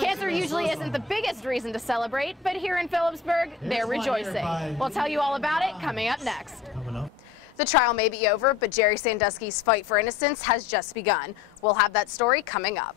Cancer usually isn't the biggest reason to celebrate, but here in Phillipsburg, they're rejoicing. We'll tell you all about it coming up next. The trial may be over, but Jerry Sandusky's fight for innocence has just begun. We'll have that story coming up.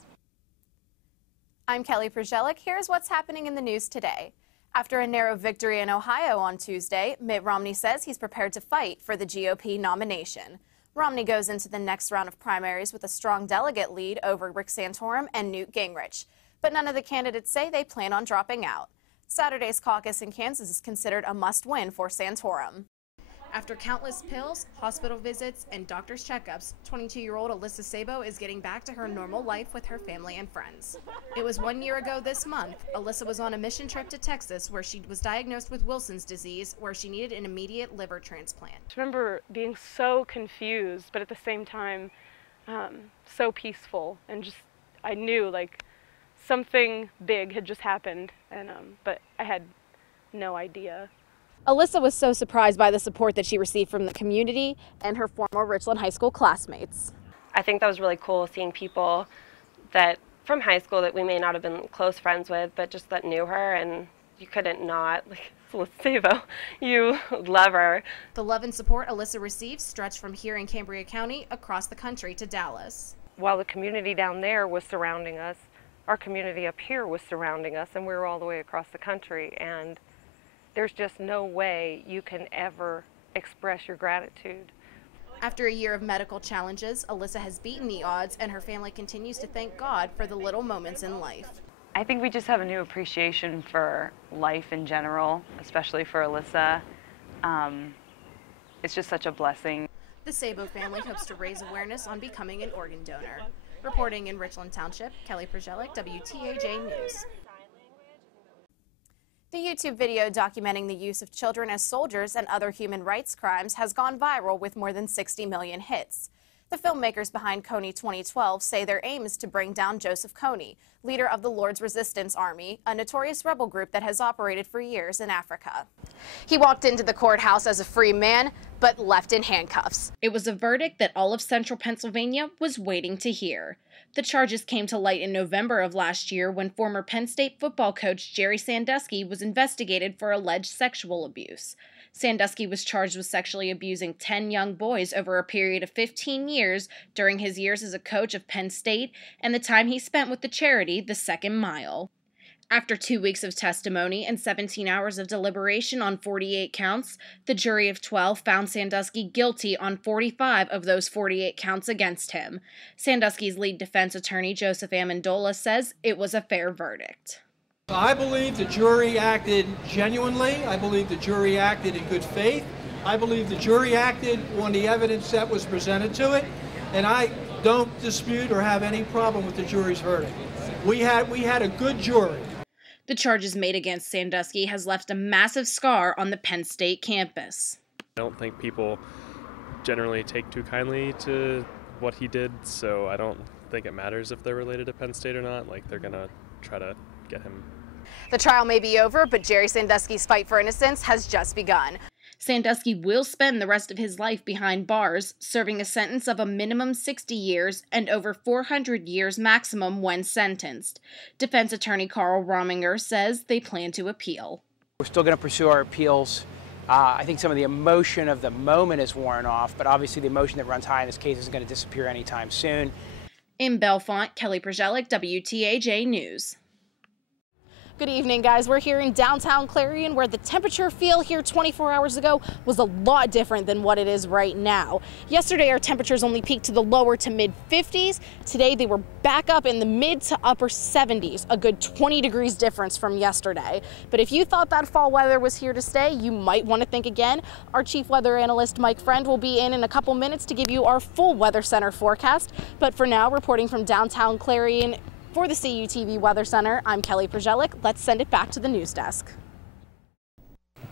I'm Kelly Przelic. Here's what's happening in the news today. After a narrow victory in Ohio on Tuesday, Mitt Romney says he's prepared to fight for the GOP nomination. Romney goes into the next round of primaries with a strong delegate lead over Rick Santorum and Newt Gingrich. But none of the candidates say they plan on dropping out. Saturday's caucus in Kansas is considered a must-win for Santorum. After countless pills, hospital visits, and doctor's checkups, 22-year-old Alyssa Sabo is getting back to her normal life with her family and friends. It was 1 year ago this month. Alyssa was on a mission trip to Texas where she was diagnosed with Wilson's disease, where she needed an immediate liver transplant. I remember being so confused, but at the same time, so peaceful, and just, I knew like something big had just happened, and but I had no idea. Alyssa was so surprised by the support that she received from the community and her former Richland High School classmates. I think that was really cool, seeing people that from high school that we may not have been close friends with, but just that knew her, and you couldn't not, like, Sabo, you love her. The love and support Alyssa receives stretched from here in Cambria County across the country to Dallas. While the community down there was surrounding us, our community up here was surrounding us, and we were all the way across the country, and there's just no way you can ever express your gratitude. After a year of medical challenges, Alyssa has beaten the odds, and her family continues to thank God for the little moments in life. I think we just have a new appreciation for life in general, especially for Alyssa. It's just such a blessing. The Sabo family hopes to raise awareness on becoming an organ donor. Reporting in Richland Township, Kelly Przelic, WTAJ News. The YouTube video documenting the use of children as soldiers and other human rights crimes has gone viral with more than 60 million hits. The filmmakers behind Kony 2012 say their aim is to bring down Joseph Kony, leader of the Lord's Resistance Army, a notorious rebel group that has operated for years in Africa. He walked into the courthouse as a free man, but left in handcuffs. It was a verdict that all of central Pennsylvania was waiting to hear. The charges came to light in November of last year when former Penn State football coach Jerry Sandusky was investigated for alleged sexual abuse. Sandusky was charged with sexually abusing 10 young boys over a period of 15 years during his years as a coach of Penn State and the time he spent with the charity The Second Mile. After 2 weeks of testimony and 17 hours of deliberation on 48 counts, the jury of 12 found Sandusky guilty on 45 of those 48 counts against him. Sandusky's lead defense attorney, Joseph Amendola, says it was a fair verdict. I believe the jury acted genuinely. I believe the jury acted in good faith. I believe the jury acted on the evidence that was presented to it, and I don't dispute or have any problem with the jury's verdict. We had a good jury. The charges made against Sandusky has left a massive scar on the Penn State campus. I don't think people generally take too kindly to what he did, so I don't think it matters if they're related to Penn State or not. Like, they're gonna try to get him. The trial may be over, but Jerry Sandusky's fight for innocence has just begun. Sandusky will spend the rest of his life behind bars, serving a sentence of a minimum 60 years and over 400 years maximum when sentenced. Defense attorney Carl Rominger says they plan to appeal. We're still going to pursue our appeals. I think some of the emotion of the moment is worn off, but obviously the emotion that runs high in this case isn't going to disappear anytime soon. In Bellefonte, Kelly Przelic, WTAJ News. Good evening, guys. We're here in downtown Clarion, where the temperature feel here 24 hours ago was a lot different than what it is right now. Yesterday, our temperatures only peaked to the lower to mid 50s. Today, they were back up in the mid to upper 70s, a good 20 degrees difference from yesterday. But if you thought that fall weather was here to stay, you might want to think again. Our chief weather analyst, Mike Friend, will be in a couple minutes to give you our full Weather Center forecast. But for now, reporting from downtown Clarion, for the CUTV Weather Center, I'm Kelly Przelic. Let's send it back to the news desk.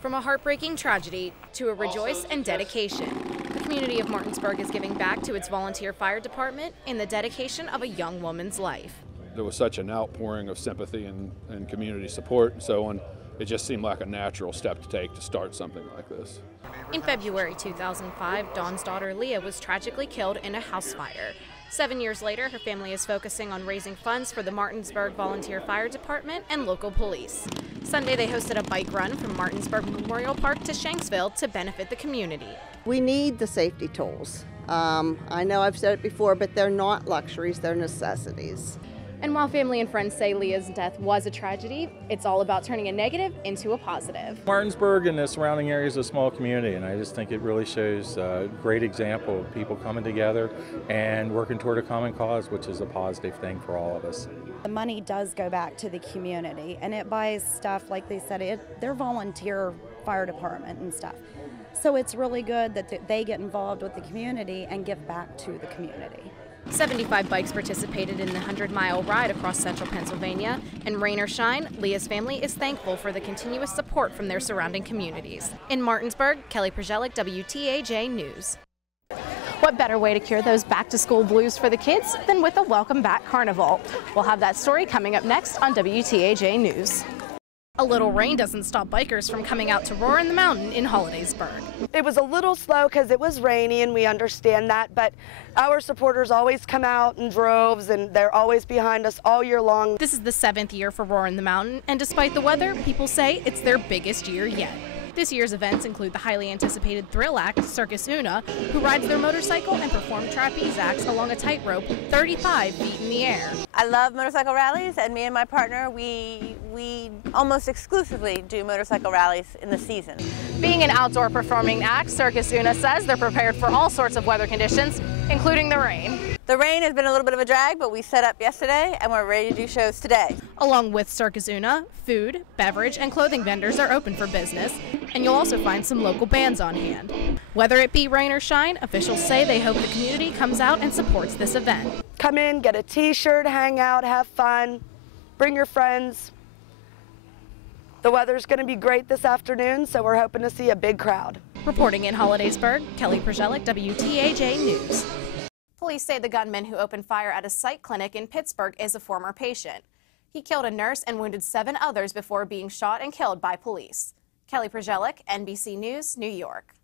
From a heartbreaking tragedy to a rejoice and dedication, the community of Martinsburg is giving back to its volunteer fire department in the dedication of a young woman's life. There was such an outpouring of sympathy and community support and so on. It just seemed like a natural step to take to start something like this. In February 2005, Dawn's daughter Leah was tragically killed in a house fire. 7 years later, her family is focusing on raising funds for the Martinsburg Volunteer Fire Department and local police. Sunday, they hosted a bike run from Martinsburg Memorial Park to Shanksville to benefit the community. We need the safety tools. I know I've said it before, but they're not luxuries, they're necessities. And while family and friends say Leah's death was a tragedy, it's all about turning a negative into a positive. Martinsburg and the surrounding area is a small community, and I just think it really shows a great example of people coming together and working toward a common cause, which is a positive thing for all of us. The money does go back to the community, and it buys stuff, like they said, they're volunteer fire department and stuff. So it's really good that they get involved with the community and give back to the community. 75 bikes participated in the 100-mile ride across central Pennsylvania, and rain or shine, Leah's family is thankful for the continuous support from their surrounding communities. In Martinsburg, Kelly Przelik, WTAJ News. What better way to cure those back-to-school blues for the kids than with a Welcome Back Carnival? We'll have that story coming up next on WTAJ News. A little rain doesn't stop bikers from coming out to Roar in the Mountain in Hollidaysburg. It was a little slow because it was rainy, and we understand that, but our supporters always come out in droves, and they're always behind us all year long. This is the 7th year for Roar in the Mountain, and despite the weather, people say it's their biggest year yet. This year's events include the highly anticipated thrill act, Circus Una, who rides their motorcycle and perform trapeze acts along a tightrope 35 feet in the air. I love motorcycle rallies, and me and my partner, we almost exclusively do motorcycle rallies in the season. Being an outdoor performing act, Circus Una says they're prepared for all sorts of weather conditions, including the rain. The rain has been a little bit of a drag, but we set up yesterday and we're ready to do shows today. Along with Circus Una, food, beverage, and clothing vendors are open for business, and you'll also find some local bands on hand. Whether it be rain or shine, officials say they hope the community comes out and supports this event. Come in, get a t-shirt, hang out, have fun, bring your friends. The weather's going to be great this afternoon, so we're hoping to see a big crowd. Reporting in Hollidaysburg, Kelly Przelik, WTAJ News. Police say the gunman who opened fire at a psych clinic in Pittsburgh is a former patient. He killed a nurse and wounded 7 others before being shot and killed by police. Kelly Przelik, NBC News, New York.